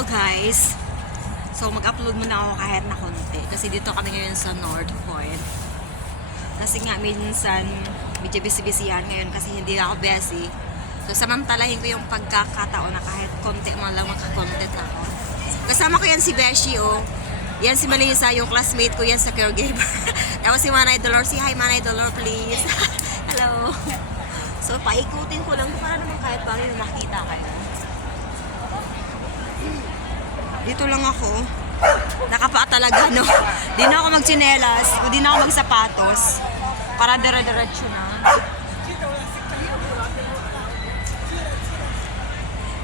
Hello guys! So mag-upload muna ako kahit na konti kasi dito kami ngayon sa North Point. Kasi nga minsan medyo busy-busyhan ngayon kasi hindi ako busy. So samantalahin ko yung pagkakataon na kahit konti man lang makakontent ako. Kasama ko yan si Beshi, oh. Yan si Melissa, yung classmate ko yan sa caregiver. Tapos si Manay Dolor. Si hi Manay Dolor, please. Hello. So paikutin ko lang para naman kahit paano yung makita kayo. Dito lang ako. Nakapaa talaga, no? Di na ako magtsinelas. O di na ako magsapatos. Para dire-diretso na.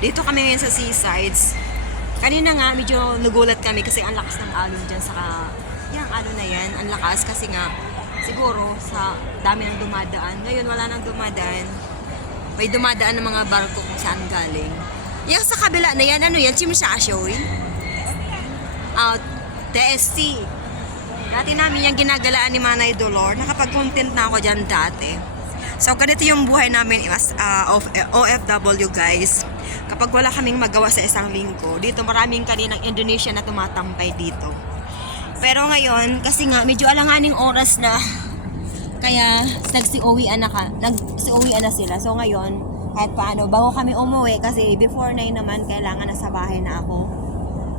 Dito kami ngayon sa seasides. Kanina nga, medyo nagulat kami kasi ang lakas ng alon dyan sa... Yung alon na yan, ang lakas kasi nga siguro sa dami ng dumadaan. Ngayon wala nang dumadaan. May dumadaan ng mga barko kung saan galing. Yung sa kabila na yan, ano yan? Chimsashoy? TST. Dati namin yung ginagalaan ni Manay Dolor. Nakapag-content na ako dyan dati. So, ganito yung buhay namin as OFW guys. Kapag wala kaming magawa sa isang linggo, dito maraming kaninang Indonesia na tumatambay dito. Pero ngayon, kasi nga, medyo alanganing oras na. Kaya, nagsi-uwian na sila. So, ngayon, kahit paano, bago kami umuwi, kasi before 9 naman, kailangan nasa bahay na ako.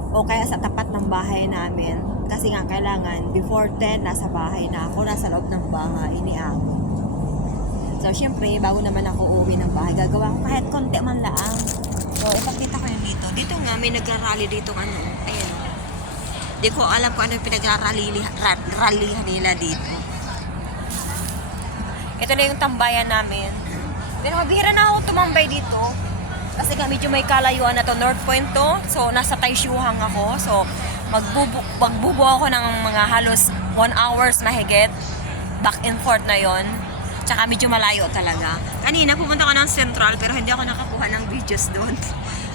O kaya sa tapat ng bahay namin. Kasi nga kailangan, before 10, nasa bahay na ako. Nasa loob ng bahay ni ako. So, syempre, bago naman ako uwi ng bahay, gagawa ko kahit konti man lang. So, ipakita ko yun dito. Dito nga, may nagrarally dito ano. Ayan. Di ko alam kung ano yung pinagrarally nila dito. Ito na yung tambayan namin. Pero mabihira na ako tumambay dito. Kasi nga medyo may kalayuan na to, North Point to. So, nasa Taisyuhang ako. So, magbubo ako ng mga halos 1 hours mahigit. Back and forth na yon. Tsaka medyo malayo talaga. Kanina, pumunta ko ng Central pero hindi ako nakakuha ng videos doon.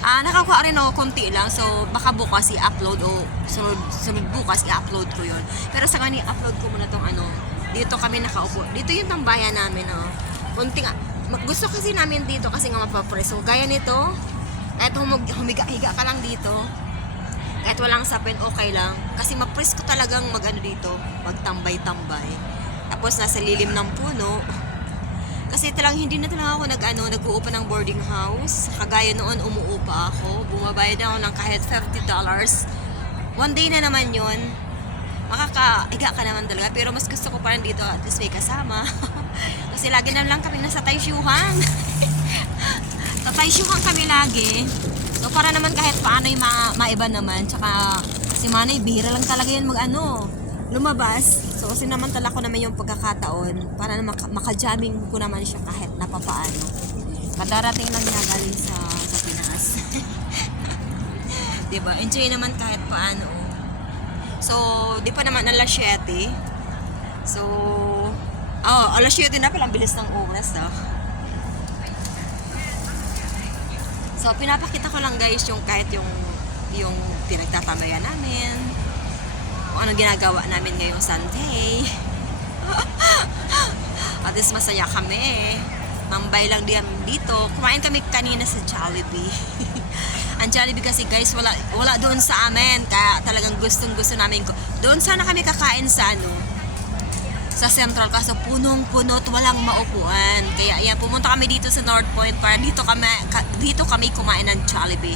Nakakuha rin ako konti lang. So, baka bukas i-upload o sunod bukas i-upload ko yon. Pero sa kanina, i-upload ko muna tong ano. Dito kami nakaupo. Dito yung tambayan namin, oh. Konting gusto kasi namin dito kasi nga mapapreso. Gaya nito, kahit humiga-higa ka lang dito, kahit walang sapin, okay lang. Kasi mapresko talagang mag-ano dito, magtambay-tambay. Tapos nasa lilim ng puno. Kasi talagang hindi na talaga ako nag-uupa ng boarding house. Kagaya noon, umuupa ako. Bumabayad ako ng kahit $30. One day na naman yun. Makakahiga ka naman talaga. Pero mas gusto ko pa rin dito at least may kasama. Kasi lagi na lang kami nasa Taisyuhang. Sa Taisyuhang kami lagi. So para naman kahit paano yung maiba naman. Tsaka si Manay, bihira lang talaga yun lumabas. So kasi naman talaga ko naman yung pagkakataon para na makajamming ko naman siya kahit napapaano. Kadarating lang niya galing sa Pinas. Diba? Enjoy naman kahit paano. So, di pa naman alas 7. So, alas 7 na pala, bilis ng oras, So, pinapakita ko lang guys yung kahit yung pinagtatamayan namin. Kung anong ginagawa namin ngayong Sunday. At least masaya kami. Mambay lang dito. Kumain kami kanina sa Jollibee. Ang Jollibee kasi guys, wala doon sa amin. Kaya talagang gustong-gusto namin ko. Doon sana kami kakain sa sa Central kaso punong-puno at walang maupuan. Kaya yan, pumunta kami dito sa North Point para dito kami kumain ng Jollibee.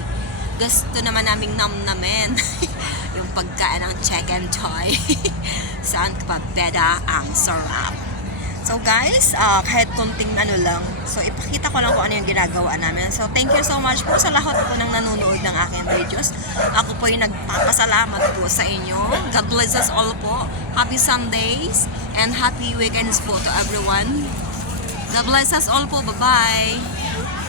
Gusto naman naming namnamen yung pagkain ng chicken joy. Saan pa beda ang sarap. So guys, kahit konting lang. So ipakita ko lang kung ano yung ginagawa namin. So thank you so much po sa lahat po ng nanonood ng aking videos. Ako po yung nagpapasalamat po sa inyo. God bless us all po. Happy Sundays and happy weekends po to everyone. God bless us all po. Bye-bye.